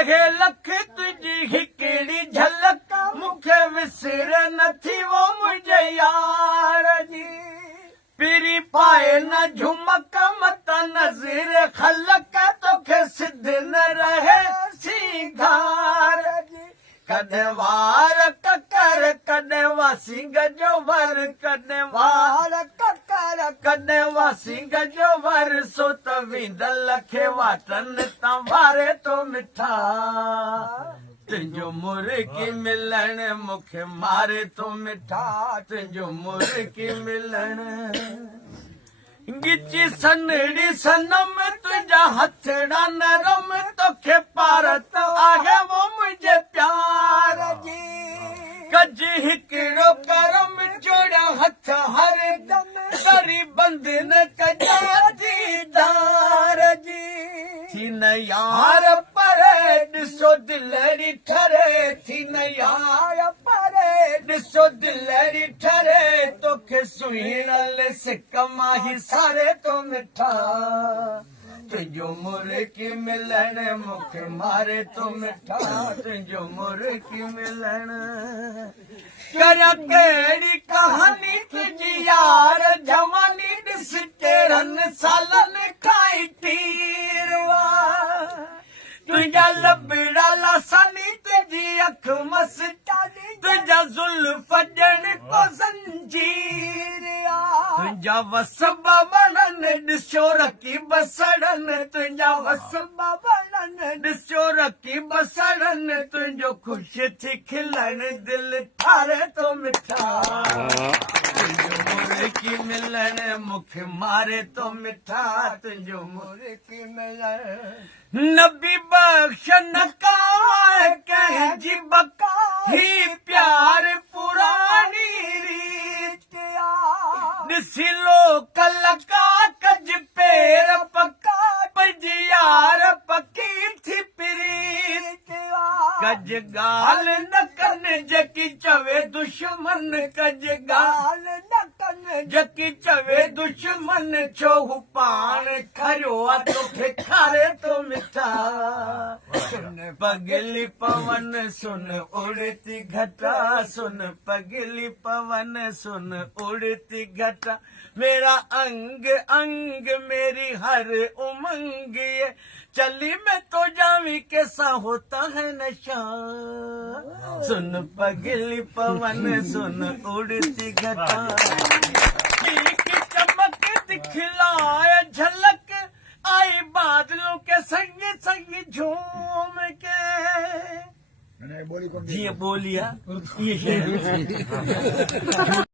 लहे लख तुझी हिकड़ी झलक मुखे विसर नथी वो मुझे यार जी पीरी पाए न झुमक मत नज़ीर खलक तोखे सिद्ध न रहे सिंगार जी कॾहिं वार ककर कॾहिं वासी गजो वर कॾहिं वार ककर कॾहिं वासी गजो वर सो त विंदल खे वाटनि तां वारे तो मिठा तुंहिंजो मुर्गी मिलण मूंखे मारे तो मिठा तुंहिंजो मुर्गी मिलण गिची सनड़ी सनम तुझा हथड़ा नरम तोखे पारत आहे वो मुझे प्यार जी कज हिकड़ो करम जोड़ा हथ हर दम करी बंधन कजा दीदार जी थी न यार परे ॾिसो दिलड़ी ठरे थी न यार परे ॾिसो दिलड़ी ठरे तोखे सुहिणल सिक माही सारे तो मिठा तुंहिंजो मुर्गी मिलण मूंखे मारे तो मिठा तुंहिंजो मुर्गी मिलण करियां कहिड़ी कहानी तुंहिंजी यार जवानी ॾिस केरनि सालनि खां तीरवा तुझा लबड़ा लासानी तुझी अख मस्तानी तुझा जुल्फ ॼण को ज़ंजीर तुझा वसबा वणनि ॾिसो रखी बसड़नि तुझा वसबा वणनि ॾिसो रखी बसड़नि तुंहिंजो ख़ुशि थी खिलण दिलि ठारे तो मिठा तुंहिंजो मुर्गी मिलण मूंखे मारे तो मिठा तुंहिंजो मुर्गी मिलण नबी बख्श नका कंहिंजी बका ही प्यार पुरानी रीत ॾिसी लो कलका कज पेर पका पंहिंजी यार पकी थी प्रीत कज ॻाल्हि न कनि जेकी चवे दुश्मन कज ॻाल्हि न कनि जेकी चवे दुश्मन छो हू पाण खरियो आहे तोखे खारे तो मिठा सुन पगली पवन सुन उड़ती घटा सुन पगली पवन सुन उड़ती घटा मेरा अंग अंग मेरी हर उमंग ये चली मैं तो जावी कैसा होता है नशा सुन पगली पवन सुन उड़ती घटा की चमक दिखलाए झलक आई बादलों के संग संग झूम के जी बोलिया ये